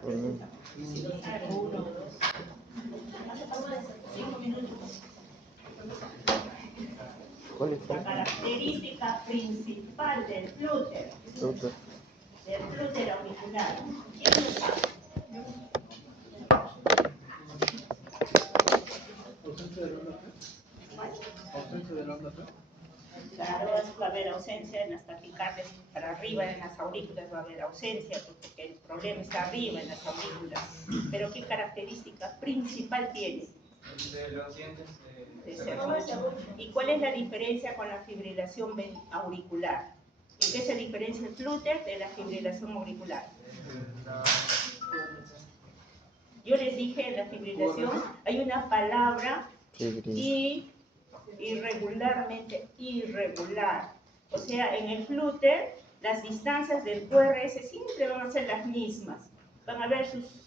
Si lo sabe, 1 o 2. Hace 5 minutos. ¿Cuál es? La característica principal del flúter. Del flúter auricular. ¿Quién lo sabe? ¿Ausencia de la onda P? ¿Cuál? ¿Ausencia de la onda P? Claro, va a haber ausencia en las taquicardias para arriba, en las aurículas va a haber ausencia, porque el problema está arriba en las aurículas. Pero ¿qué característica principal tiene? De los dientes De serrucho. ¿Y cuál es la diferencia con la fibrilación auricular? ¿En qué se diferencia el flúter de la fibrilación auricular? Yo les dije en la fibrilación hay una palabra irregularmente irregular. O sea, en el flúter las distancias del QRS siempre van a ser las mismas. Van a ver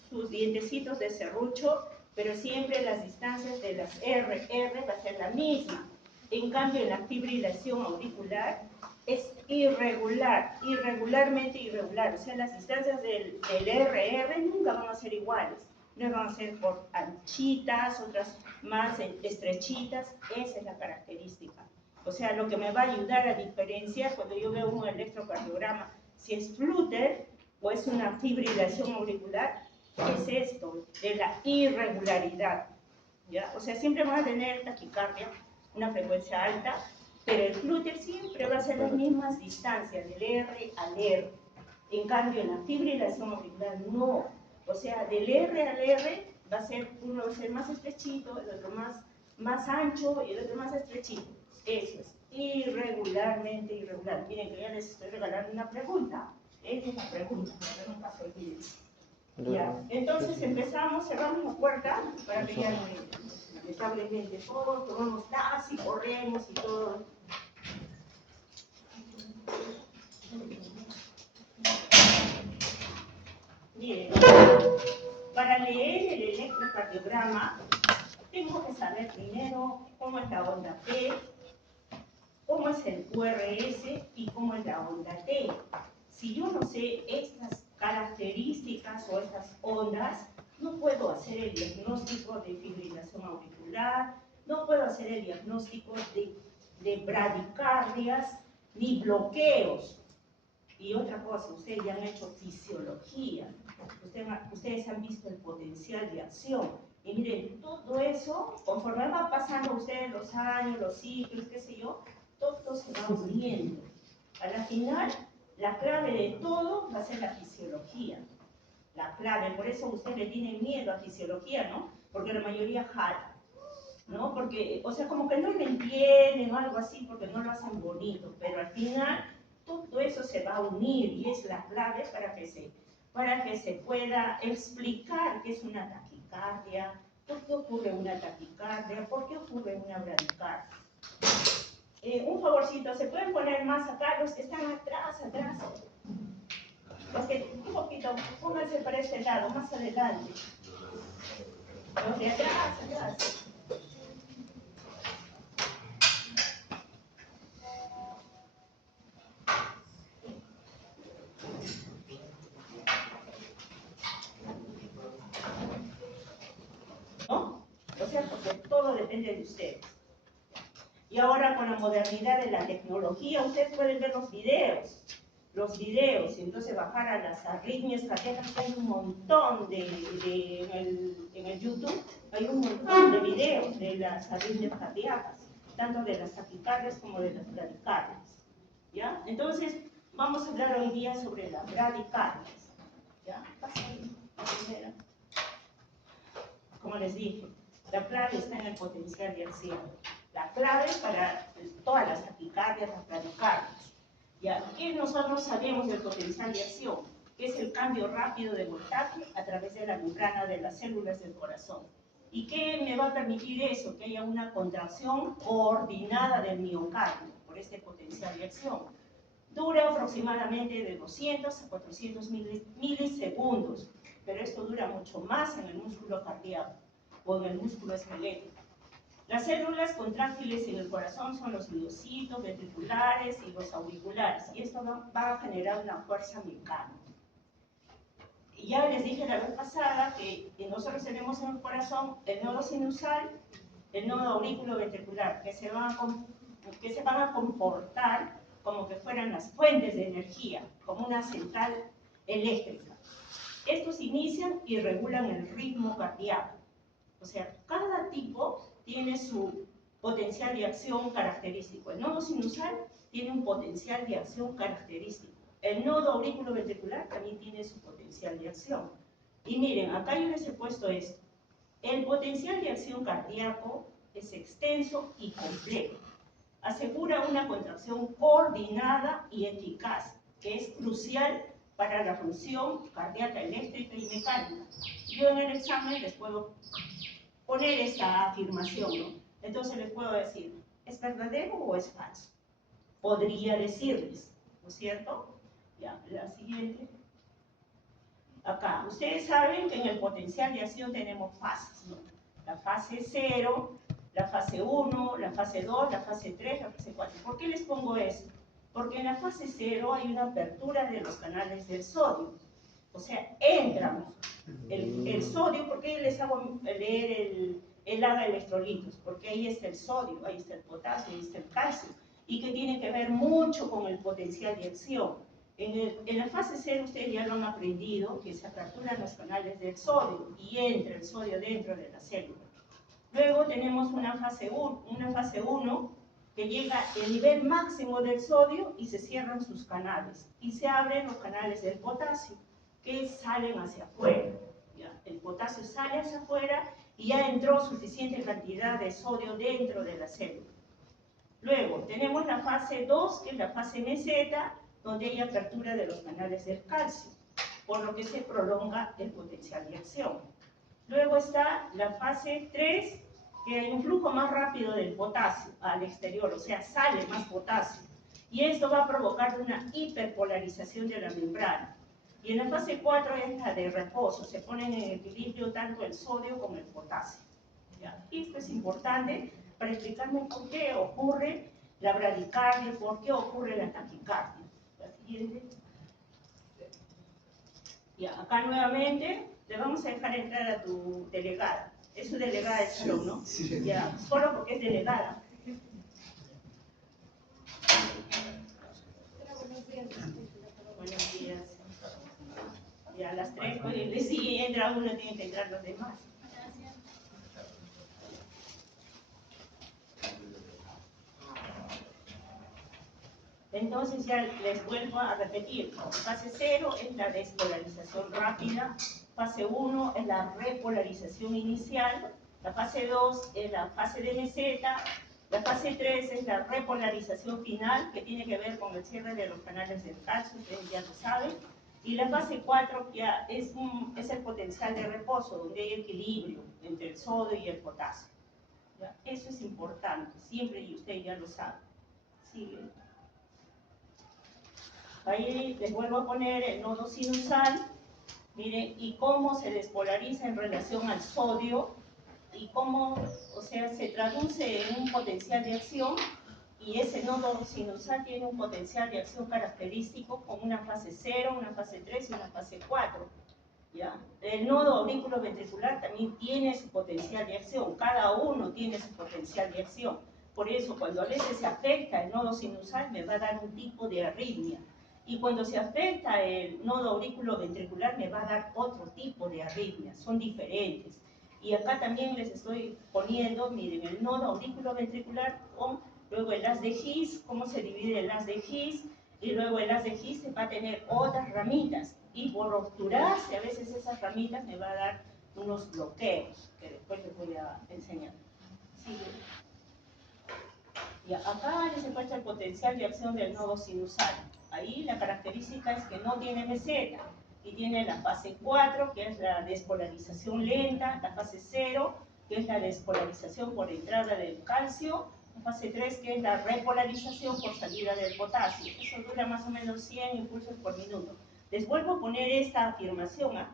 sus dientecitos de serrucho, pero siempre las distancias de las RR va a ser la misma. En cambio, en la fibrilación auricular es irregular, irregularmente irregular. O sea, las distancias del RR nunca van a ser iguales. Unas van a ser por anchitas, otras más estrechitas. Esa es la característica. O sea, lo que me va a ayudar a diferenciar cuando yo veo un electrocardiograma, si es flúter o es una fibrilación auricular, es esto, de la irregularidad. ¿Ya? O sea, siempre van a tener taquicardia, una frecuencia alta, pero el flúter siempre va a ser las mismas distancias, del R al R. En cambio, en la fibrilación auricular no. O sea, del R al R va a ser, uno va a ser más estrechito, el otro más ancho y el otro más estrechito. Eso es, irregularmente irregular. Miren que ya les estoy regalando una pregunta. Esta es la pregunta, no me paso el ya, entonces empezamos, cerramos la puerta para que ya no, lamentablemente, todos tomamos taxi, corremos y todo. Miren, para leer el electrocardiograma, tengo que saber primero cómo es la onda P, cómo es el QRS y cómo es la onda T. Si yo no sé estas características o estas ondas, no puedo hacer el diagnóstico de fibrilación auricular, no puedo hacer el diagnóstico de bradicardias ni bloqueos. Y otra cosa, ustedes ya han hecho fisiología, ustedes han visto el potencial de acción. Y miren, todo eso, conforme va pasando ustedes los años, los ciclos, qué sé yo, todo se va uniendo. A la final, la clave de todo va a ser la fisiología. La clave, por eso usted le tiene miedo a fisiología, ¿no? Porque la mayoría jala, ¿no? Porque, o sea, como que no me entienden o algo así, porque no lo hacen bonito, pero al final todo eso se va a unir y es la clave para que se pueda explicar qué es una taquicardia, por qué ocurre una taquicardia, por qué ocurre una bradicardia. Un favorcito, ¿se pueden poner más acá? Los que están atrás. Los que, un poquito, pónganse para este lado, más adelante. Los de atrás. ¿No? O sea, porque todo depende de ustedes. Y ahora con la modernidad de la tecnología, ustedes pueden ver los videos, y entonces bajar a las arritmias cardíacas, que hay un montón en el YouTube, hay un montón de videos de las arritmias cardíacas, tanto de las taquicardias como de las bradicardias. ¿Ya? Entonces, vamos a hablar hoy día sobre las bradicardias. ¿Ya? Pasa ahí, la primera. Como les dije, la clave está en el potencial de acción. La clave para todas las taquicardias, las bradicardias. ¿Ya? ¿Qué nosotros sabemos del potencial de acción? Que es el cambio rápido de voltaje a través de la membrana de las células del corazón. ¿Y qué me va a permitir eso? Que haya una contracción coordinada del miocardio por este potencial de acción. Dura aproximadamente de 200 a 400 milisegundos, pero esto dura mucho más en el músculo cardíaco o en el músculo esquelético. Las células contráctiles en el corazón son los miocitos, ventriculares y los auriculares, y esto va a generar una fuerza mecánica. Ya les dije la vez pasada que nosotros tenemos en el corazón el nodo sinusal, el nodo aurículo ventricular, que se van a comportar como que fueran las fuentes de energía, como una central eléctrica. Estos inician y regulan el ritmo cardíaco. O sea, cada tipo tiene su potencial de acción característico. El nodo sinusal tiene un potencial de acción característico. El nodo aurículo ventricular también tiene su potencial de acción. Y miren, acá yo les he puesto esto. El potencial de acción cardíaco es extenso y complejo. Asegura una contracción coordinada y eficaz, que es crucial para la función cardíaca eléctrica y mecánica. Yo en el examen les puedo poner esta afirmación, ¿no? Entonces les puedo decir, ¿es verdadero o es falso? Podría decirles, ¿no es cierto? Ya, la siguiente. Acá, ustedes saben que en el potencial de acción tenemos fases, ¿no? La fase 0, la fase 1, la fase 2, la fase 3, la fase 4. ¿Por qué les pongo eso? Porque en la fase 0 hay una apertura de los canales del sodio. O sea, entra el sodio. ¿Por qué les hago leer el AGA electrolitos? Porque ahí está el sodio, ahí está el potasio, ahí está el calcio. Y que tiene que ver mucho con el potencial de acción. En la fase 0 ustedes ya lo han aprendido, que se aperturan los canales del sodio y entra el sodio dentro de la célula. Luego tenemos una fase 1 que llega al nivel máximo del sodio y se cierran sus canales. Y se abren los canales del potasio, que salen hacia afuera. ¿Ya? El potasio sale hacia afuera y ya entró suficiente cantidad de sodio dentro de la célula. Luego tenemos la fase 2, que es la fase meseta, donde hay apertura de los canales del calcio, por lo que se prolonga el potencial de acción. Luego está la fase 3, que hay un flujo más rápido del potasio al exterior, o sea, sale más potasio. Y esto va a provocar una hiperpolarización de la membrana. Y en la fase 4 es la de reposo, se ponen en equilibrio tanto el sodio como el potasio. ¿Ya? Y esto es importante para explicarme por qué ocurre la bradicardia, por qué ocurre la taquicardia. La siguiente. Ya, acá nuevamente le vamos a dejar entrar a tu delegada. Es su delegada de salón, ¿no? Sí. Ya, solo porque es delegada. Buenos días. Ya a las 3, pues, si entra uno, tienen que entrar los demás. Entonces ya les vuelvo a repetir, fase 0 es la despolarización rápida, fase 1 es la repolarización inicial, la fase 2 es la fase de meseta, la fase 3 es la repolarización final, que tiene que ver con el cierre de los canales del calcio, ustedes ya lo saben, y la fase 4 ya es el potencial de reposo, donde hay equilibrio entre el sodio y el potasio. ¿Ya? Eso es importante, siempre, y ustedes ya lo saben. Sigue. Ahí les vuelvo a poner el nodo sinusal, miren, y cómo se despolariza en relación al sodio, y cómo, o sea, se traduce en un potencial de acción, y ese nodo sinusal tiene un potencial de acción característico con una fase 0, una fase 3 y una fase 4. ¿Ya? El nodo aurículo ventricular también tiene su potencial de acción, cada uno tiene su potencial de acción. Por eso, cuando a veces se afecta el nodo sinusal, me va a dar un tipo de arritmia. Y cuando se afecta el nodo aurículo ventricular, me va a dar otro tipo de arritmia, son diferentes. Y acá también les estoy poniendo, miren, el nodo aurículo ventricular con luego el haz de His, cómo se divide el haz de His, y luego el haz de His va a tener otras ramitas, y por obturarse a veces esas ramitas me va a dar unos bloqueos, que después les voy a enseñar. ¿Sigue? Y acá les he puesto el potencial de acción del nodo sinusal. Ahí la característica es que no tiene meseta, y tiene la fase 4, que es la despolarización lenta, la fase 0, que es la despolarización por entrada del calcio, la fase 3, que es la repolarización por salida del potasio. Eso dura más o menos 100 impulsos por minuto. Les vuelvo a poner esta afirmación, ¿eh?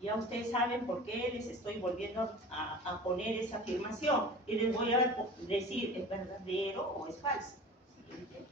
Ya ustedes saben por qué les estoy volviendo a poner esa afirmación, y les voy a decir, ¿es verdadero o es falso? Siguiente.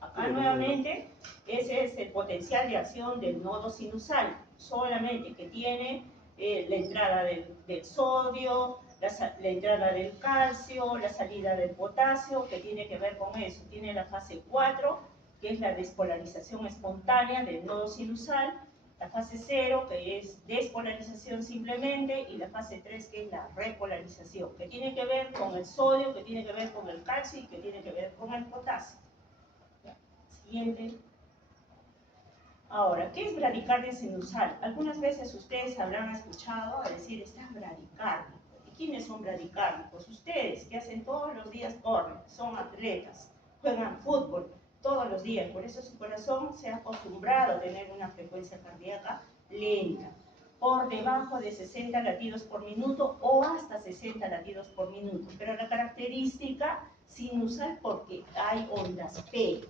Acá nuevamente, ese es el potencial de acción del nodo sinusal, solamente que tiene la entrada del sodio, la entrada del calcio, la salida del potasio, que tiene que ver con eso. Tiene la fase 4, que es la despolarización espontánea del nodo sinusal, la fase 0, que es despolarización simplemente, y la fase 3, que es la repolarización, que tiene que ver con el sodio, que tiene que ver con el calcio y que tiene que ver con el potasio. Siguiente. Ahora, ¿qué es bradicardia sinusal? Algunas veces ustedes habrán escuchado a decir, está bradicárdico. ¿Y quiénes son bradicárdicos? Ustedes, que hacen todos los días corren, son atletas, juegan fútbol todos los días. Por eso su corazón se ha acostumbrado a tener una frecuencia cardíaca lenta, por debajo de 60 latidos por minuto o hasta 60 latidos por minuto. Pero la característica sinusal porque hay ondas P.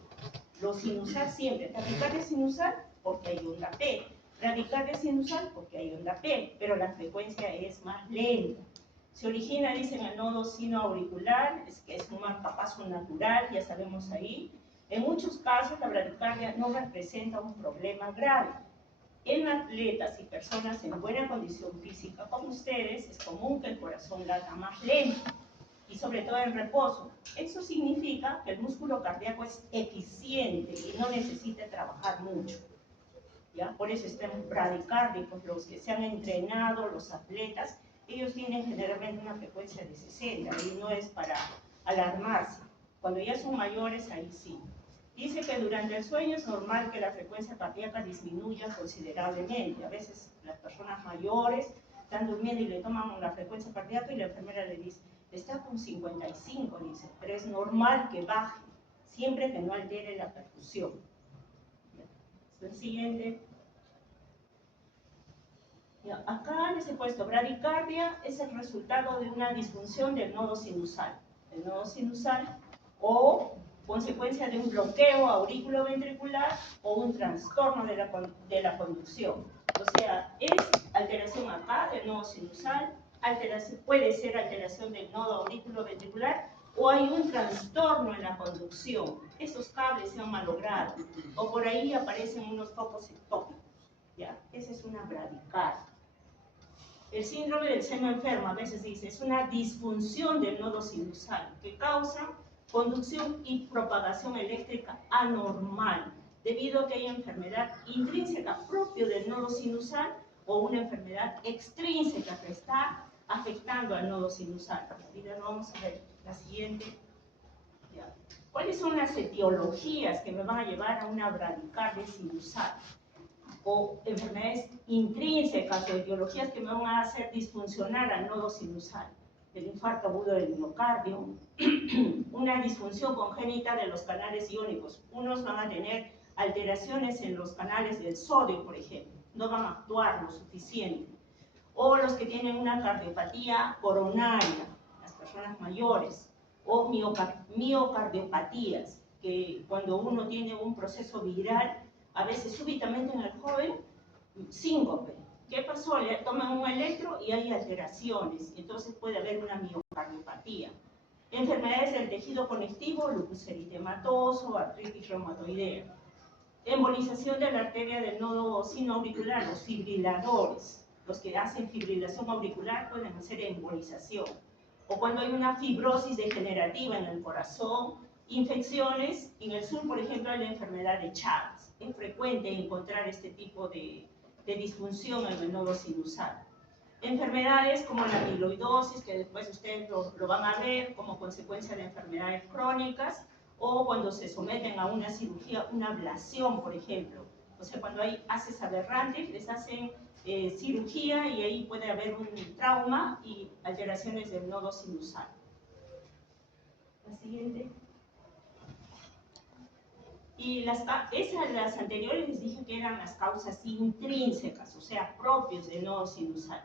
Lo sinusal siempre, bradicardia sinusal porque hay onda P, bradicardia sinusal porque hay onda P, pero la frecuencia es más lenta. Se origina, dicen, en el nodo sinoauricular, que es un marcapaso natural, ya sabemos ahí. En muchos casos la bradicardia no representa un problema grave. En atletas y personas en buena condición física como ustedes, es común que el corazón lata más lento, y sobre todo en reposo. Eso significa que el músculo cardíaco es eficiente y no necesita trabajar mucho. ¿Ya? Por eso están bradicárdicos, los que se han entrenado, los atletas, ellos tienen generalmente una frecuencia de 60 y no es para alarmarse. Cuando ya son mayores, ahí sí. Dice que durante el sueño es normal que la frecuencia cardíaca disminuya considerablemente. A veces las personas mayores están durmiendo y le toman la frecuencia cardíaca y la enfermera le dice, está con 55, dice, pero es normal que baje, siempre que no altere la perfusión. El siguiente. Acá les he puesto, bradicardia es el resultado de una disfunción del nodo sinusal. El nodo sinusal o consecuencia de un bloqueo aurículo-ventricular o un trastorno de la conducción. O sea, es alteración acá del nodo sinusal, puede ser alteración del nodo auriculo-ventricular o hay un trastorno en la conducción. Esos cables se han malogrado o por ahí aparecen unos focos ectópicos. ¿Ya? Esa es una bradicardia. El síndrome del seno enfermo, a veces dice, es una disfunción del nodo sinusal que causa conducción y propagación eléctrica anormal, debido a que hay enfermedad intrínseca propia del nodo sinusal o una enfermedad extrínseca que está afectando al nodo sinusal. Ahorita lo vamos a ver. La siguiente. ¿Ya? ¿Cuáles son las etiologías que me van a llevar a una bradicardia sinusal? O enfermedades intrínsecas o etiologías que me van a hacer disfuncionar al nodo sinusal. El infarto agudo del miocardio, una disfunción congénita de los canales iónicos. Unos van a tener alteraciones en los canales del sodio, por ejemplo, no van a actuar lo suficiente. O los que tienen una cardiopatía coronaria, las personas mayores, o miocardiopatías, que cuando uno tiene un proceso viral, a veces súbitamente en el joven, síncope. ¿Qué pasó? Le toman un electro y hay alteraciones, entonces puede haber una miocardiopatía. Enfermedades del tejido conectivo, lupus eritematoso, artritis reumatoidea. Embolización de la arteria del nodo sinoauricular, los fibriladores. Los que hacen fibrilación auricular pueden hacer embolización. O cuando hay una fibrosis degenerativa en el corazón, infecciones. En el sur, por ejemplo, hay la enfermedad de Chagas. Es frecuente encontrar este tipo de disfunción en el nodo sinusal. Enfermedades como la amiloidosis, que después ustedes lo van a ver como consecuencia de enfermedades crónicas, o cuando se someten a una cirugía, una ablación, por ejemplo. O sea, cuando hay haces aberrantes, les hacen cirugía y ahí puede haber un trauma y alteraciones del nodo sinusal. La siguiente. Y las anteriores les dije que eran las causas intrínsecas, o sea, propios del nodo sinusal.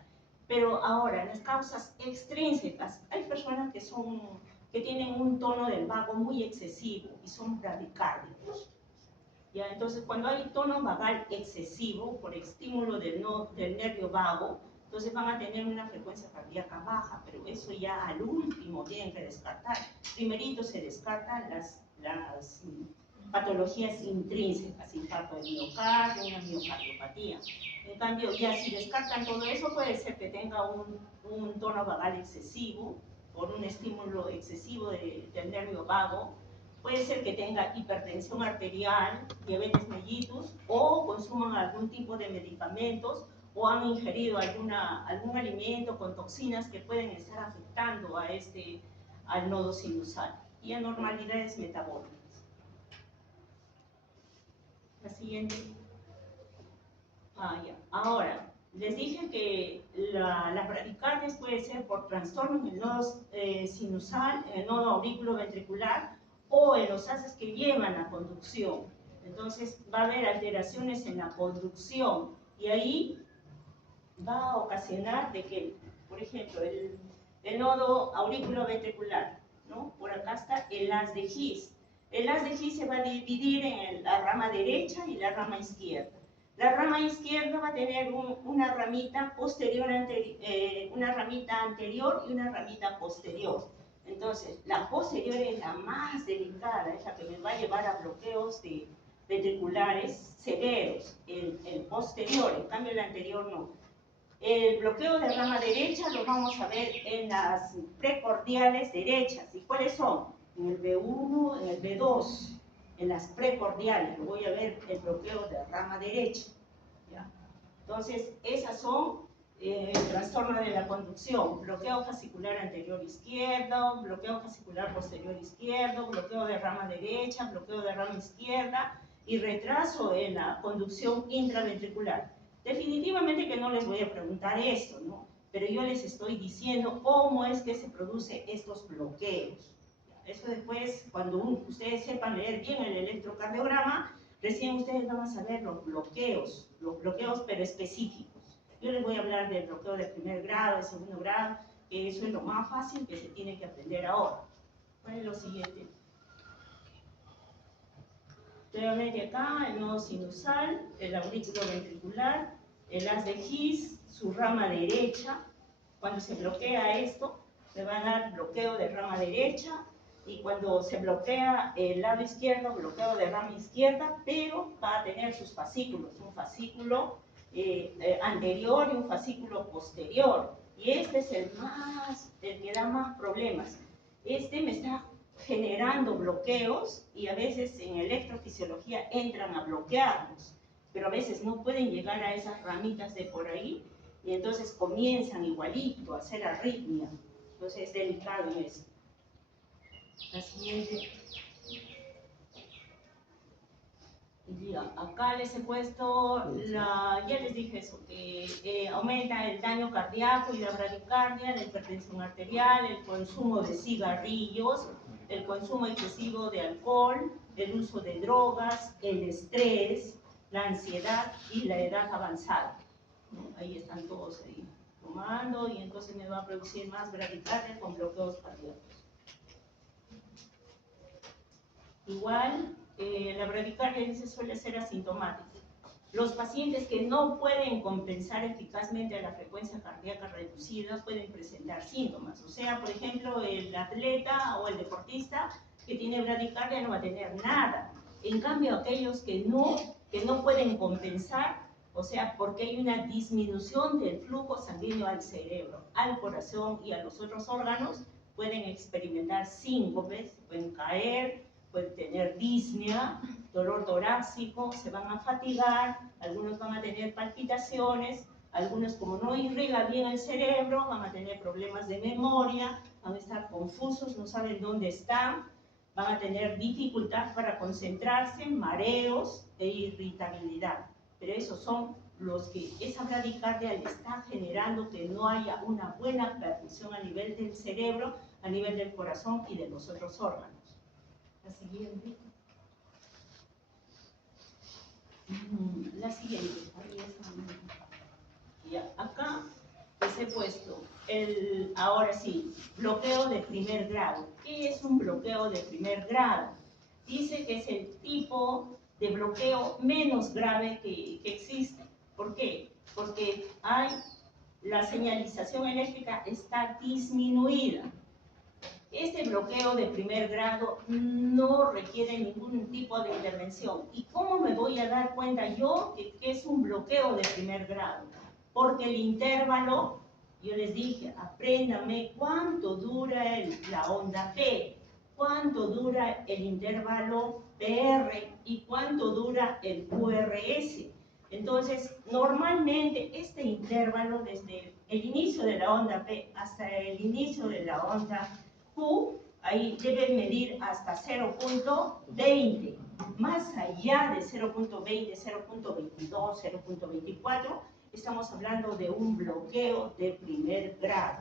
Pero ahora, las causas extrínsecas, hay personas que tienen un tono del vago muy excesivo y son bradicárdicos. ¿Ya? Entonces, cuando hay tono vagal excesivo por estímulo del nervio vago, entonces van a tener una frecuencia cardíaca baja, pero eso ya al último tienen que descartar. Primerito se descartan las patologías intrínsecas, infarto de miocardio, una miocardiopatía. En cambio, ya si descartan todo eso, puede ser que tenga un tono vagal excesivo, por un estímulo excesivo del nervio vago, puede ser que tenga hipertensión arterial, diabetes mellitus, o consuman algún tipo de medicamentos, o han ingerido algún alimento con toxinas que pueden estar afectando al nodo sinusal, y anormalidades metabólicas. La siguiente. Ya. Ahora, les dije que las bradicardias puede ser por trastorno en el nodo sinusal, en el nodo auriculoventricular, o en los haces que llevan la conducción. Entonces va a haber alteraciones en la conducción, y ahí va a ocasionar de que, por ejemplo, el nodo auriculoventricular, ¿no? Por acá está el haz de His. El haz de His se va a dividir en la rama derecha y la rama izquierda. La rama izquierda va a tener una ramita una ramita anterior y una ramita posterior. Entonces, la posterior es la más delicada, es la que me va a llevar a bloqueos ventriculares severos. El posterior, en cambio el anterior no. El bloqueo de rama derecha lo vamos a ver en las precordiales derechas. ¿Y cuáles son? En el B1, en el B2, en las precordiales. Lo voy a ver el bloqueo de rama derecha. ¿Ya? Entonces, esas son el trastorno de la conducción. Bloqueo fascicular anterior izquierdo, bloqueo fascicular posterior izquierdo, bloqueo de rama derecha, bloqueo de rama izquierda y retraso en la conducción intraventricular. Definitivamente que no les voy a preguntar esto, ¿no? Pero yo les estoy diciendo cómo es que se producen estos bloqueos. Eso después, cuando ustedes sepan leer bien el electrocardiograma, recién ustedes van a saber los bloqueos pero específicos. Yo les voy a hablar del bloqueo de primer grado, de segundo grado, que eso es lo más fácil que se tiene que aprender ahora. ¿Cuál es lo siguiente? Nuevamente acá, el nodo sinusal, el auriculoventricular, el haz de His, su rama derecha. Cuando se bloquea esto, me va a dar bloqueo de rama derecha, y cuando se bloquea el lado izquierdo, bloqueo de rama izquierda, pero va a tener sus fascículos, un fascículo anterior y un fascículo posterior. Y este es el que da más problemas. Este me está generando bloqueos, y a veces en electrofisiología entran a bloquearlos, pero a veces no pueden llegar a esas ramitas de por ahí, y entonces comienzan igualito a hacer arritmia. Entonces es delicado eso. La siguiente. Ya, acá les he puesto, ya les dije eso, que aumenta el daño cardíaco y la bradicardia, la hipertensión arterial, el consumo de cigarrillos, el consumo excesivo de alcohol, el uso de drogas, el estrés, la ansiedad y la edad avanzada. Ahí están todos ahí tomando, y entonces me va a producir más bradicardia con bloqueos cardíacos. Igual, la bradicardia suele ser asintomática. Los pacientes que no pueden compensar eficazmente la frecuencia cardíaca reducida pueden presentar síntomas. O sea, por ejemplo, el atleta o el deportista que tiene bradicardia no va a tener nada. En cambio, aquellos que no pueden compensar, o sea, porque hay una disminución del flujo sanguíneo al cerebro, al corazón y a los otros órganos, pueden experimentar síncopes, pueden caer, pueden tener disnea, dolor torácico, se van a fatigar, algunos van a tener palpitaciones, algunos, como no irriga bien el cerebro, van a tener problemas de memoria, van a estar confusos, no saben dónde están, van a tener dificultad para concentrarse, mareos e irritabilidad. Pero esos son los que esa bradicardia le está generando que no haya una buena perfusión a nivel del cerebro, a nivel del corazón y de los otros órganos. La siguiente. La siguiente. Ya, acá les he puesto ahora sí, bloqueo de primer grado. ¿Qué es un bloqueo de primer grado? Dice que es el tipo de bloqueo menos grave que existe. ¿Por qué? Porque la señalización eléctrica está disminuida. Este bloqueo de primer grado no requiere ningún tipo de intervención. ¿Y cómo me voy a dar cuenta yo que es un bloqueo de primer grado? Porque el intervalo, yo les dije, apréndame cuánto dura la onda P, cuánto dura el intervalo PR y cuánto dura el QRS. Entonces, normalmente este intervalo desde el inicio de la onda P hasta el inicio de la onda Q, ahí debe medir hasta 0.20. Más allá de 0.20, 0.22, 0.24, estamos hablando de un bloqueo de primer grado.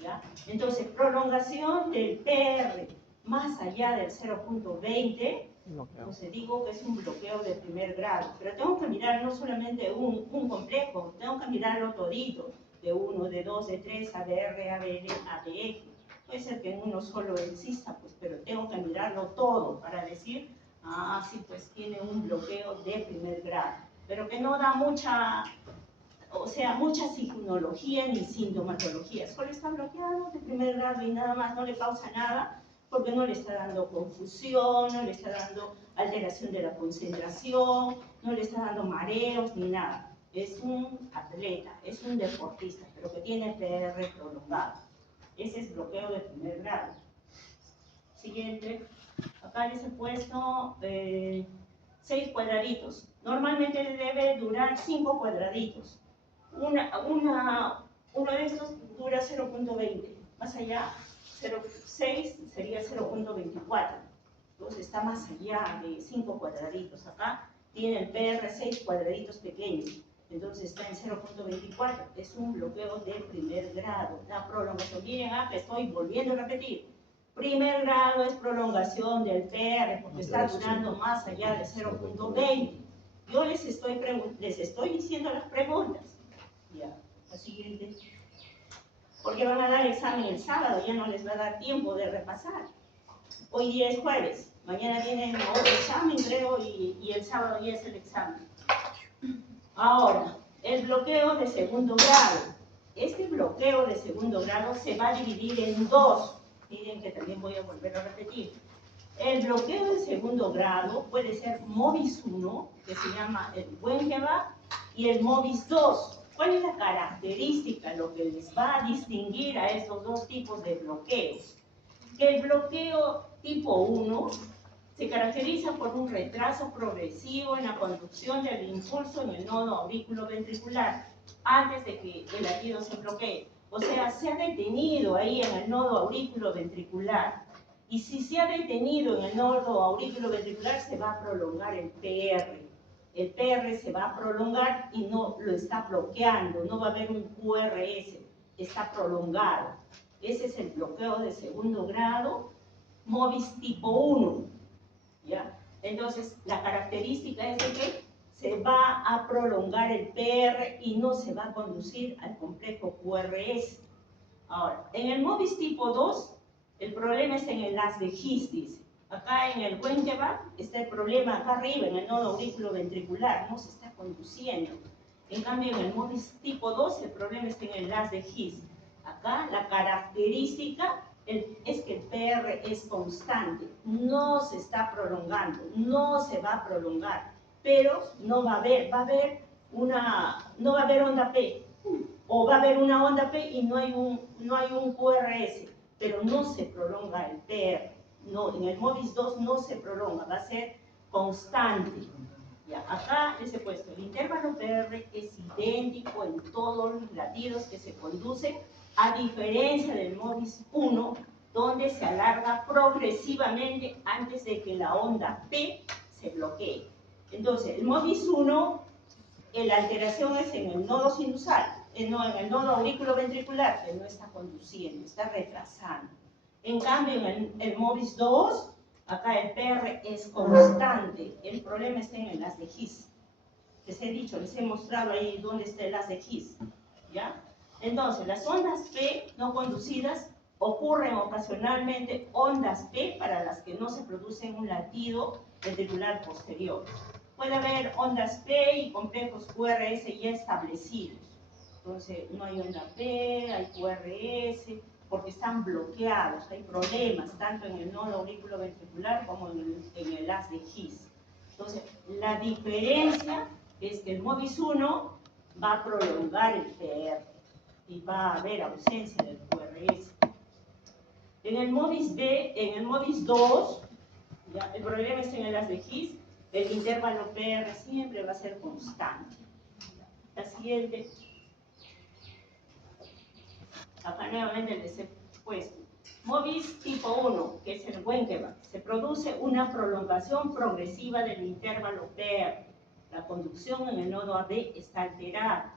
¿Ya? Entonces, prolongación del PR más allá del 0.20, entonces digo que es un bloqueo de primer grado. Pero tengo que mirar no solamente un complejo, tengo que mirarlo todito, de 1, de 2, de 3, ADR, ABL, ABF. Puede ser que en uno solo exista, pues, pero tengo que mirarlo todo para decir, ah, sí, pues tiene un bloqueo de primer grado. Pero que no da mucha signología ni sintomatología. Solo está bloqueado de primer grado y nada más, no le causa nada, porque no le está dando confusión, no le está dando alteración de la concentración, no le está dando mareos ni nada. Es un atleta, es un deportista, pero que tiene PR prolongado. Ese es bloqueo de primer grado. Siguiente. Acá les he puesto 6 cuadraditos. Normalmente debe durar 5 cuadraditos. Uno de estos dura 0.20. Más allá, 0.6 sería 0.24. Entonces está más allá de 5 cuadraditos. Acá tiene el PR 6 cuadraditos pequeños. Entonces está en 0.24, es un bloqueo de primer grado. La prolongación, miren acá, estoy volviendo a repetir. Primer grado es prolongación del PR porque está durando más allá de 0.20. Yo les estoy diciendo las preguntas. Ya, la siguiente. Porque van a dar examen el sábado, ya no les va a dar tiempo de repasar. Hoy día es jueves, mañana tienen otro examen, creo, y el sábado ya es el examen. Ahora, el bloqueo de segundo grado. Este bloqueo de segundo grado se va a dividir en dos. Miren que también voy a volver a repetir. El bloqueo de segundo grado puede ser MOVIS 1, que se llama el Wenckebach, y el MOVIS 2. ¿Cuál es la característica, lo que les va a distinguir a estos dos tipos de bloqueos? Que el bloqueo tipo 1 se caracteriza por un retraso progresivo en la conducción del impulso en el nodo aurículo-ventricular antes de que el latido se bloquee. O sea, se ha detenido ahí en el nodo aurículo-ventricular. Y si se ha detenido en el nodo aurículo-ventricular, se va a prolongar el PR. El PR se va a prolongar y no lo está bloqueando, no va a haber un QRS, está prolongado. Ese es el bloqueo de segundo grado, MOVIS tipo 1. ¿Ya? Entonces, la característica es de que se va a prolongar el PR y no se va a conducir al complejo QRS. Ahora, en el MOVIS tipo 2, el problema está en el haz de His, dice. Acá en el Wenckebach está el problema acá arriba, en el nodo aurículo-ventricular, no se está conduciendo. En cambio, en el MOVIS tipo 2, el problema está en el haz de His. Acá la característica es que el PR es constante, no se está prolongando, no se va a prolongar, pero no va a haber, no va a haber onda P, o va a haber una onda P y no hay un QRS, pero no se prolonga el PR. No, en el MOVIS 2 no se prolonga, va a ser constante. Ya, acá les he puesto, el intervalo PR es idéntico en todos los latidos que se conducen, a diferencia del MOVIS 1, donde se alarga progresivamente antes de que la onda P se bloquee. Entonces, el MOVIS 1, la alteración es en el nodo sinusal, en el nodo aurículo-ventricular, que no está conduciendo, está retrasando. En cambio, en el MOVIS 2, acá el PR es constante. El problema está en el haz de His. Les he dicho, les he mostrado ahí dónde está el haz de His. ¿Ya? Entonces, las ondas P no conducidas ocurren ocasionalmente ondas P para las que no se produce un latido ventricular posterior. Puede haber ondas P y complejos QRS ya establecidos. Entonces, no hay onda P, hay QRS, porque están bloqueados, hay problemas tanto en el nodo auriculoventricular como en el haz de His. Entonces, la diferencia es que el MOVIS 1 va a prolongar el PR y va a haber ausencia del QRS. En el MOVIS 2, ya, el problema está en el haz de His, el intervalo PR siempre va a ser constante. La siguiente. Acá nuevamente les he puesto. MOVIS tipo 1, que es el Wenckebach, se produce una prolongación progresiva del intervalo PR. La conducción en el nodo AB está alterada,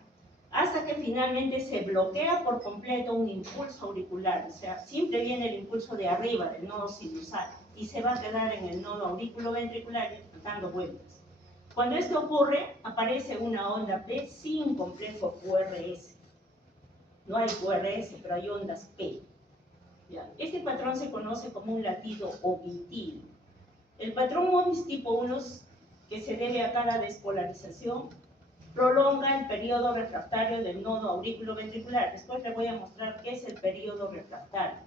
hasta que finalmente se bloquea por completo un impulso auricular. O sea, siempre viene el impulso de arriba del nodo sinusal y se va a quedar en el nodo auriculoventricular dando vueltas. Cuando esto ocurre, aparece una onda P sin complejo QRS. No hay QRS, pero hay ondas P. ¿Ya? Este patrón se conoce como un latido omitido. El patrón MOVIS tipo 1, que se debe a cada despolarización, prolonga el periodo refractario del nodo auriculoventricular. Después les voy a mostrar qué es el periodo refractario.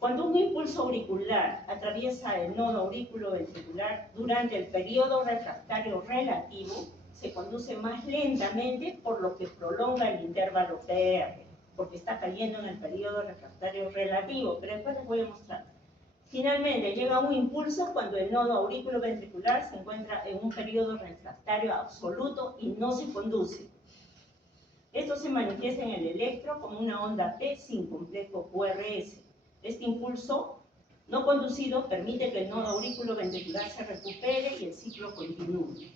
Cuando un impulso auricular atraviesa el nodo auriculoventricular durante el periodo refractario relativo, se conduce más lentamente, por lo que prolonga el intervalo PR, porque está cayendo en el periodo refractario relativo, pero después les voy a mostrar. Finalmente, llega un impulso cuando el nodo auriculoventricular se encuentra en un periodo refractario absoluto y no se conduce. Esto se manifiesta en el electro como una onda P sin complejo QRS. Este impulso no conducido permite que el nodo auriculoventricular se recupere y el ciclo continúe.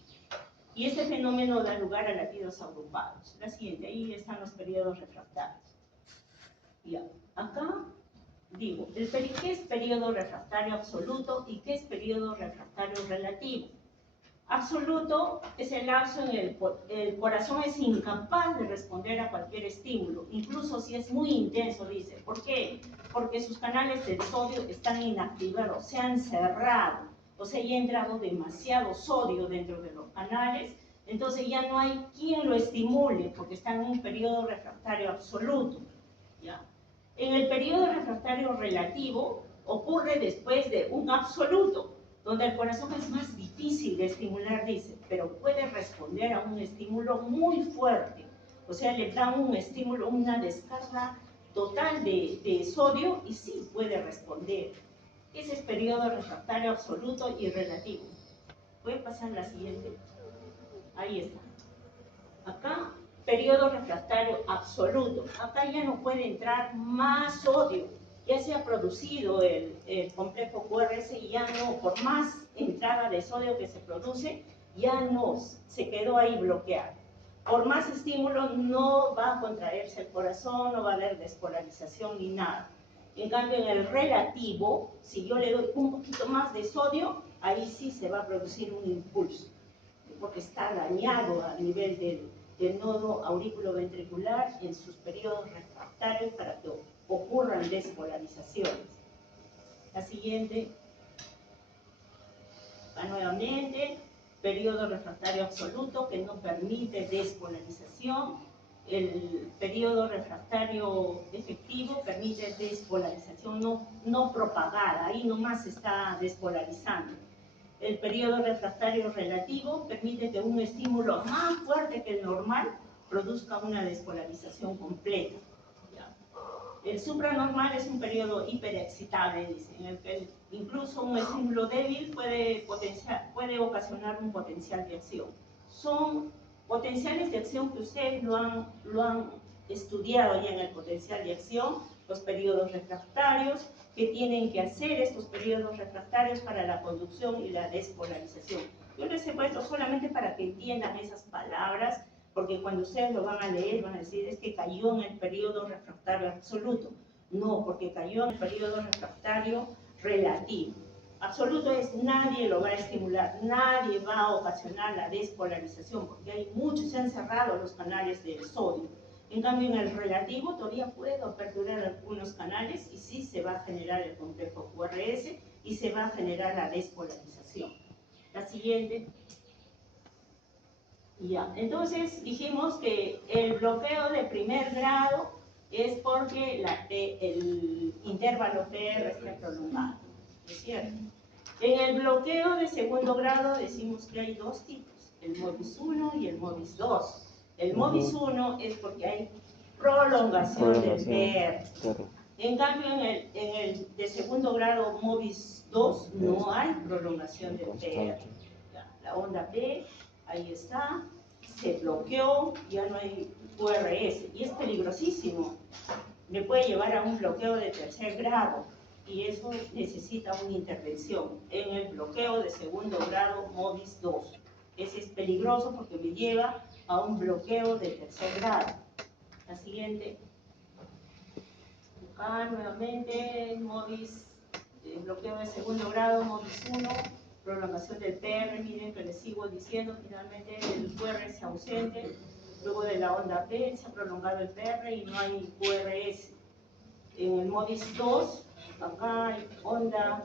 Y este fenómeno da lugar a latidos agrupados. La siguiente, ahí están los periodos refractarios. Ya, acá digo, ¿qué es periodo refractario absoluto y qué es periodo refractario relativo? Absoluto es el lapso en el corazón es incapaz de responder a cualquier estímulo, incluso si es muy intenso, dice. ¿Por qué? Porque sus canales de sodio están inactivados, se han cerrado, o sea, ya ha entrado demasiado sodio dentro de los canales, entonces ya no hay quien lo estimule, porque está en un periodo refractario absoluto. ¿Ya? En el periodo refractario relativo ocurre después de un absoluto, donde el corazón es más difícil de estimular, dice, pero puede responder a un estímulo muy fuerte. O sea, le da un estímulo, una descarga total de sodio y sí puede responder. Ese es periodo refractario absoluto y relativo. Voy a pasar a la siguiente. Ahí está. Acá, periodo refractario absoluto. Acá ya no puede entrar más sodio. Ya se ha producido el complejo QRS y ya no, por más entrada de sodio que se produce, ya no, se quedó ahí bloqueado. Por más estímulo no va a contraerse el corazón, no va a haber despolarización ni nada. En cambio, en el relativo, si yo le doy un poquito más de sodio, ahí sí se va a producir un impulso, porque está dañado a nivel del nodo auriculoventricular en sus periodos refractarios para que ocurran despolarizaciones. La siguiente, va nuevamente, periodo refractario absoluto que no permite despolarización. El periodo refractario efectivo permite despolarización no propagada, ahí nomás se está despolarizando. El periodo refractario relativo permite que un estímulo más fuerte que el normal produzca una despolarización completa. El supranormal es un periodo hiperexcitable, dice, en el que incluso un estímulo débil puede ocasionar un potencial de acción. Son potenciales de acción que ustedes lo han estudiado ya en el potencial de acción, los periodos refractarios, que tienen que hacer estos periodos refractarios para la conducción y la despolarización. Yo les he puesto solamente para que entiendan esas palabras, porque cuando ustedes lo van a leer van a decir es que cayó en el periodo refractario absoluto. No, porque cayó en el periodo refractario relativo. Absoluto es nadie lo va a estimular, nadie va a ocasionar la despolarización, porque hay muchos, se han cerrado los canales del sodio. En cambio, en el relativo todavía puedo aperturar algunos canales y sí se va a generar el complejo QRS y se va a generar la despolarización. La siguiente. Ya, entonces dijimos que el bloqueo de primer grado es porque el intervalo PR está prolongado, ¿es cierto? En el bloqueo de segundo grado decimos que hay dos tipos, el MOVIS 1 y el MOVIS 2. El MOVIS 1 es porque hay prolongación del PR. Claro. En cambio, en el de segundo grado MOVIS 2 no hay prolongación del PR. La onda P, ahí está, se bloqueó, ya no hay QRS, y es peligrosísimo. Le puede llevar a un bloqueo de tercer grado, y eso necesita una intervención en el bloqueo de segundo grado MOVIS 2. Ese es peligroso porque me lleva a un bloqueo de tercer grado. La siguiente. Acá nuevamente MOVIS, bloqueo de segundo grado, MOVIS 1, prolongación del PR, miren que les sigo diciendo, finalmente el QRS ausente, luego de la onda P se ha prolongado el PR y no hay QRS. En el MOVIS 2, acá hay onda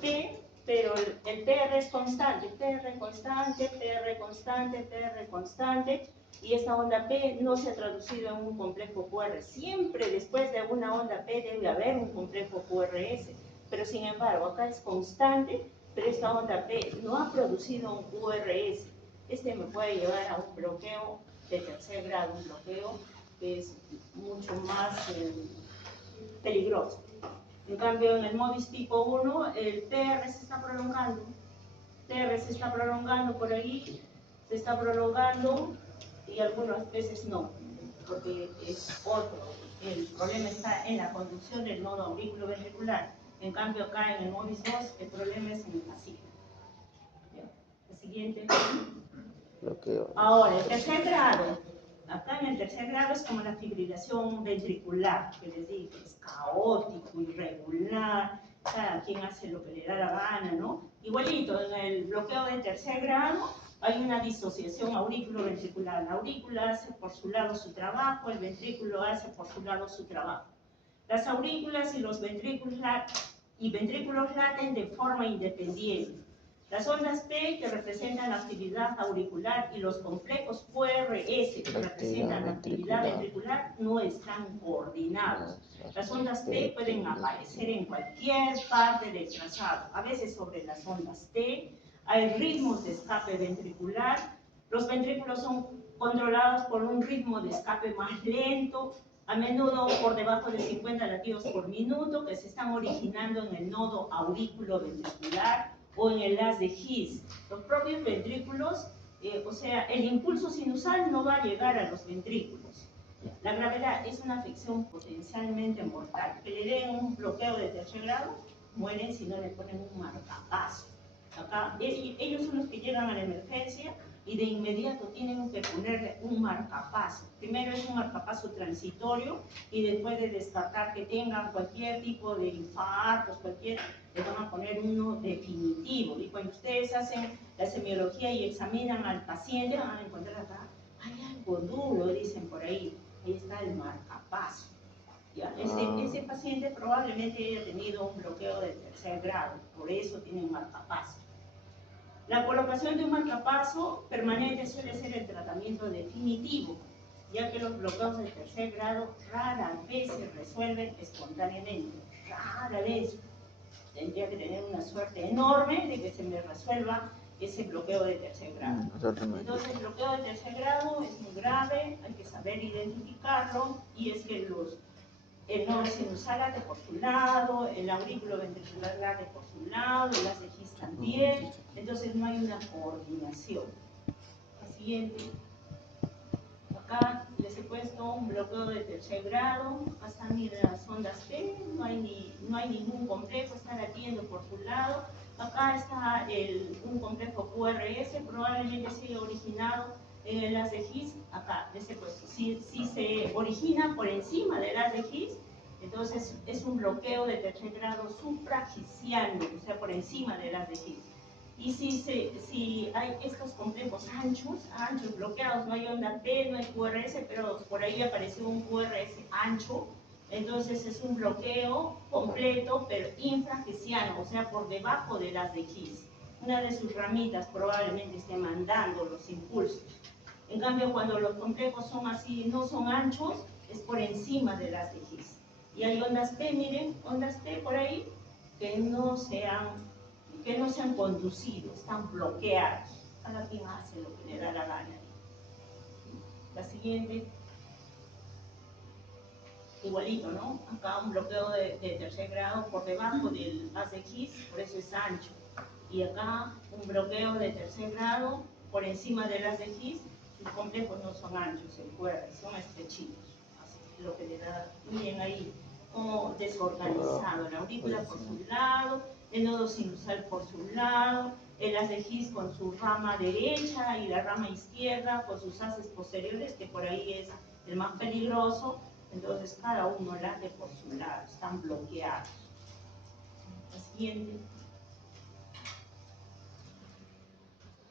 P, pero el PR es constante, PR constante, PR constante, PR constante, y esta onda P no se ha traducido en un complejo QR. Siempre después de una onda P debe haber un complejo QRS, pero sin embargo acá es constante, pero esta onda P no ha producido un QRS. Este me puede llevar a un bloqueo de tercer grado, un bloqueo que es mucho más peligroso. En cambio, en el MOVIS tipo 1, el PR se está prolongando. PR se está prolongando por ahí, se está prolongando y algunas veces no, porque es otro. El problema está en la conducción del nodo auriculoventricular. En cambio, acá en el MOVIS 2, el problema es en el pasillo. El siguiente. Bloqueo. Ahora, el tercer grado. Acá en el tercer grado es como la fibrilación ventricular, que les dije, es caótico, irregular, cada quien hace lo que le da la gana, ¿no? Igualito, en el bloqueo de tercer grado hay una disociación auriculoventricular. La aurícula hace por su lado su trabajo, el ventrículo hace por su lado su trabajo. Las aurículas y los ventrículos laten de forma independiente. Las ondas P, que representan la actividad auricular, y los complejos QRS, que representan la actividad ventricular, no están coordinados. Las ondas P pueden aparecer en cualquier parte del trazado, a veces sobre las ondas T. Hay ritmos de escape ventricular. Los ventrículos son controlados por un ritmo de escape más lento, a menudo por debajo de 50 latidos por minuto, que se están originando en el nodo auriculoventricular o en el haz de His. Los propios ventrículos, o sea, el impulso sinusal no va a llegar a los ventrículos. La gravedad es una afección potencialmente mortal. Que le den un bloqueo de tercer grado, mueren si no le ponen un marcapaso. Acá, ellos son los que llegan a la emergencia y de inmediato tienen que ponerle un marcapaso. Primero es un marcapaso transitorio y después de descartar que tengan cualquier tipo de infartos, le van a poner uno definitivo. Y cuando ustedes hacen la semiología y examinan al paciente, van a encontrar acá, hay algo duro, dicen por ahí. Ahí está el marcapaso. ¿Ya? Ese paciente probablemente haya tenido un bloqueo de tercer grado, por eso tiene un marcapaso. La colocación de un marcapaso permanente suele ser el tratamiento definitivo, ya que los bloqueos de tercer grado rara vez se resuelven espontáneamente, rara vez. Tendría que tener una suerte enorme de que se me resuelva ese bloqueo de tercer grado. Entonces, el bloqueo de tercer grado es muy grave, hay que saber identificarlo, y es que el nodo sinusal late por su lado, el aurículo ventricular late por su lado, el haz de His también, entonces no hay una coordinación. La siguiente. Acá les he puesto un bloqueo de tercer grado, acá están las ondas P, no hay ningún complejo, está latiendo por su lado. Acá está un complejo QRS, probablemente se haya originado en el haz de His. Acá les he puesto, si se origina por encima del haz de His, entonces es un bloqueo de tercer grado supragisiano, o sea, por encima del haz de His. Y si hay estos complejos anchos bloqueados, no hay onda P, no hay QRS, pero por ahí apareció un QRS ancho, entonces es un bloqueo completo, pero infragesiano, o sea, por debajo del haz de His. Una de sus ramitas probablemente esté mandando los impulsos. En cambio, cuando los complejos son así, no son anchos, es por encima de las de Higgs. Y hay ondas P, miren, ondas P por ahí, que no se han conducido, están bloqueados. Cada quien hace lo que le da la gana. La siguiente, igualito, ¿no? Acá un bloqueo de tercer grado por debajo del haz de Higgs, por eso es ancho. Y acá un bloqueo de tercer grado por encima del haz de Higgs, sus complejos no son anchos, en cuerda, son estrechitos. Así que lo que le da, miren ahí, como desorganizado, la aurícula por su lado, el nodo sinusal por su lado, el haz de Higgs con su rama derecha y la rama izquierda con sus haces posteriores, que por ahí es el más peligroso. Entonces cada uno late por su lado, están bloqueados. La siguiente.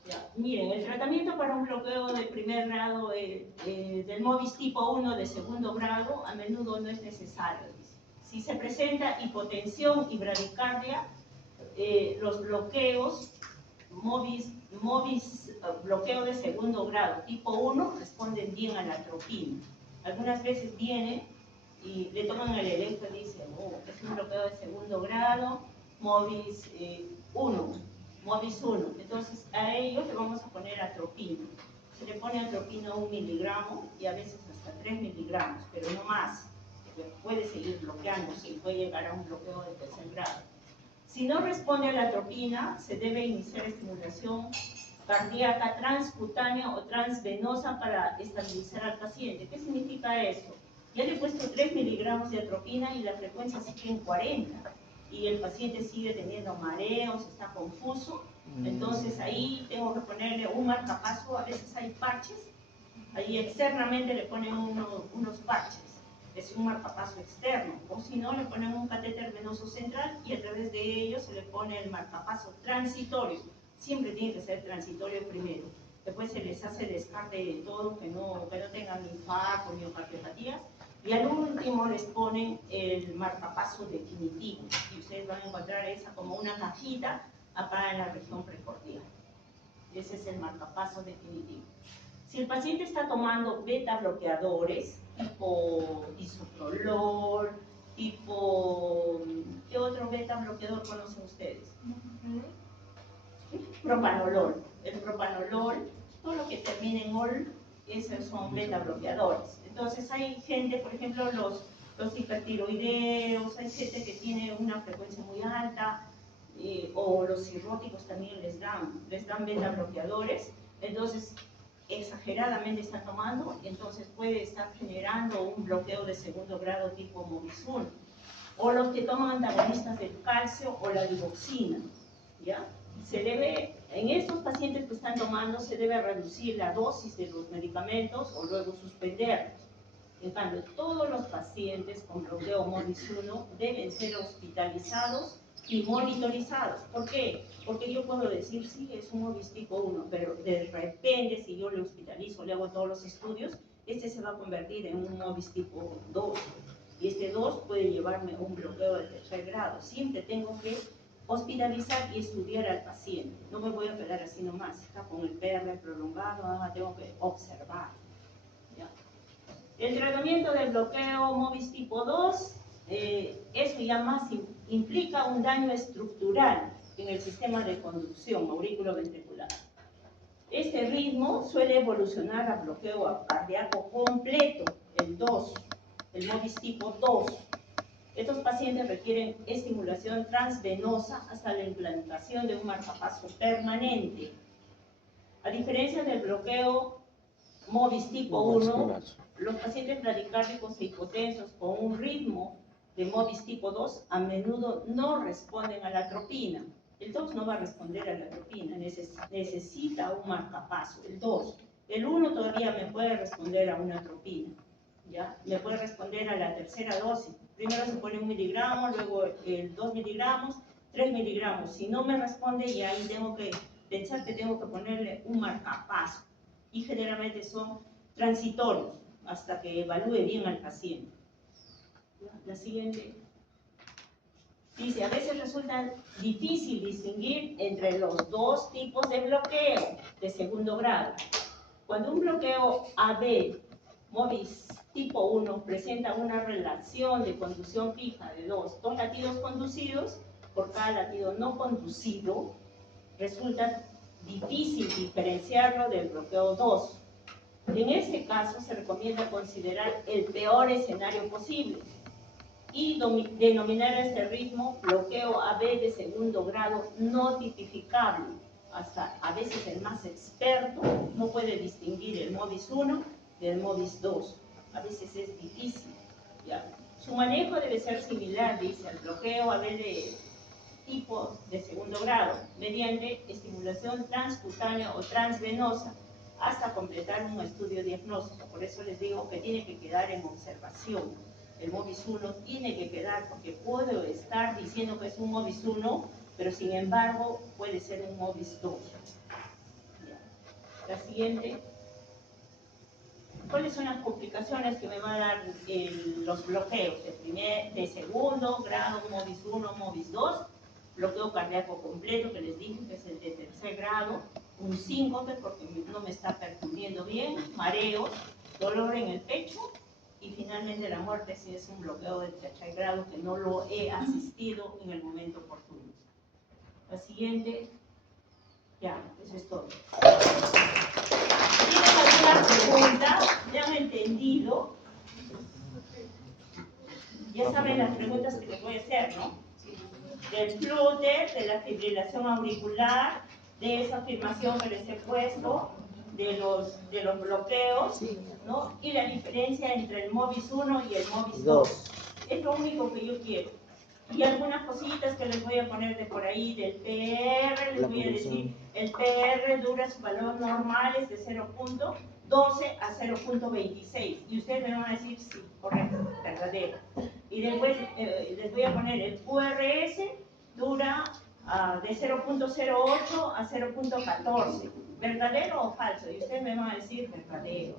Ya, miren, el tratamiento para un bloqueo de primer grado del MOBIS tipo 1 de segundo grado a menudo no es necesario. Si se presenta hipotensión y bradicardia, los bloqueos MOBIS bloqueo de segundo grado tipo 1 responden bien a la atropina. Algunas veces viene y le toman el electro y dicen, oh, es un bloqueo de segundo grado, MOBIS 1. Entonces a ellos le vamos a poner atropina. Se le pone atropina 1 miligramo y a veces hasta 3 miligramos, pero no más, porque puede seguir bloqueándose y puede llegar a un bloqueo de tercer grado. Si no responde a la atropina, se debe iniciar estimulación cardíaca transcutánea o transvenosa para estabilizar al paciente. ¿Qué significa eso? Ya le he puesto 3 miligramos de atropina y la frecuencia sigue en 40 y el paciente sigue teniendo mareos, está confuso. Entonces ahí tengo que ponerle un marcapaso, a veces hay parches, ahí externamente le ponen unos parches, es un marcapaso externo, o si no le ponen un catéter venoso central y a través de ello se le pone el marcapaso transitorio. Siempre tiene que ser transitorio primero, después se les hace descarte de todo, que no tengan infarto, miocardiopatías, y al último les ponen el marcapaso definitivo, y ustedes van a encontrar esa como una cajita acá en la región precordial. Ese es el marcapaso definitivo. Si el paciente está tomando beta bloqueadores, tipo isoprolol, tipo... ¿Qué otro beta bloqueador conocen ustedes? Propanolol. El propanolol, todo lo que termine en ol, esos son beta bloqueadores. Entonces hay gente, por ejemplo, los hipertiroideos, hay gente que tiene una frecuencia muy alta, o los cirróticos también les dan beta bloqueadores. Entonces, exageradamente está tomando, entonces puede estar generando un bloqueo de segundo grado tipo MOBIS 1. O los que toman antagonistas del calcio o la digoxina, ¿ya? Se debe, en estos pacientes que están tomando, se debe reducir la dosis de los medicamentos o luego suspenderlos. En cambio, todos los pacientes con bloqueo MOBIS 1 deben ser hospitalizados y monitorizados. ¿Por qué? Porque yo puedo decir, sí, es un MOBIS tipo 1, pero de repente, si yo le hospitalizo, le hago todos los estudios, este se va a convertir en un MOBIS tipo 2. Y este 2 puede llevarme a un bloqueo de tercer grado. Siempre tengo que hospitalizar y estudiar al paciente. No me voy a quedar así nomás, está con el PR prolongado, tengo que observar. ¿Ya? El tratamiento del bloqueo MOBIS tipo 2, eso ya más implica un daño estructural en el sistema de conducción auriculoventricular. Este ritmo suele evolucionar a bloqueo cardíaco completo, el 2, el MOBIS tipo 2. Estos pacientes requieren estimulación transvenosa hasta la implantación de un marcapaso permanente. A diferencia del bloqueo MOBIS tipo 1, los pacientes bradicárdicos e hipotensos con un ritmo de MOBIS tipo 2 a menudo no responden a la atropina. El 2 no va a responder a la atropina, necesita un marcapaso, el 2. El 1 todavía me puede responder a una atropina, ¿ya? Me puede responder a la tercera dosis. Primero se pone 1 miligramo, luego 2 miligramos, 3 miligramos. Si no me responde, y ahí tengo que pensar que tengo que ponerle un marcapaso. Y generalmente son transitorios, hasta que evalúe bien al paciente. La siguiente. Dice, a veces resulta difícil distinguir entre los dos tipos de bloqueo de segundo grado. Cuando un bloqueo AB MOVIS tipo 1 presenta una relación de conducción fija de dos latidos conducidos, por cada latido no conducido, resulta difícil diferenciarlo del bloqueo 2. En ese caso se recomienda considerar el peor escenario posible y denominar a este ritmo bloqueo AB de segundo grado no tipificable. Hasta a veces el más experto no puede distinguir el MOVIS 1 del MOVIS 2. A veces es difícil. ¿Ya? Su manejo debe ser similar, dice, al bloqueo AB de tipo de segundo grado, mediante estimulación transcutánea o transvenosa, hasta completar un estudio diagnóstico. Por eso les digo que tiene que quedar en observación. El MOVIS 1 tiene que quedar, porque puedo estar diciendo que es un MOVIS 1, pero sin embargo puede ser un MOVIS 2. Ya. La siguiente. ¿Cuáles son las complicaciones que me van a dar los bloqueos de segundo grado, MOVIS 1, MOVIS 2? Bloqueo cardíaco completo, que les dije que es el de tercer grado, un síncope porque no me está percutiendo bien, mareos, dolor en el pecho y finalmente la muerte si es un bloqueo de tercer grado que no lo he asistido en el momento oportuno. La siguiente, ya, eso es todo. ¿Tienen alguna pregunta? ¿Ya han entendido? Ya saben las preguntas que les voy a hacer, ¿no? Del flúter, de la fibrilación auricular, de esa afirmación que les he puesto, de los bloqueos, ¿no? Y la diferencia entre el MOVIS 1 y el MOVIS 2. Es lo único que yo quiero. Y algunas cositas que les voy a poner de por ahí del PR, les voy a decir, el PR dura su valor normal es de 0.12 a 0.26. Y ustedes me van a decir, sí, correcto, verdadero. Y después les voy a poner el QRS, dura de 0.08 a 0.14. ¿Verdadero o falso? Y ustedes me van a decir verdadero.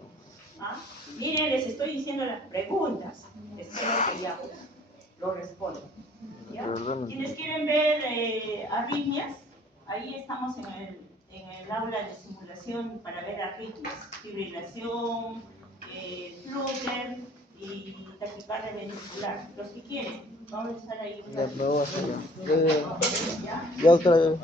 ¿Ah? Miren, les estoy diciendo las preguntas. Espero que ya lo respondan. ¿Ya? Quienes quieren ver arritmias, ahí estamos en el aula de simulación para ver arritmias, fibrilación, flúter y taquicardia ventricular. Los que quieren, vamos a estar ahí. Yo creo.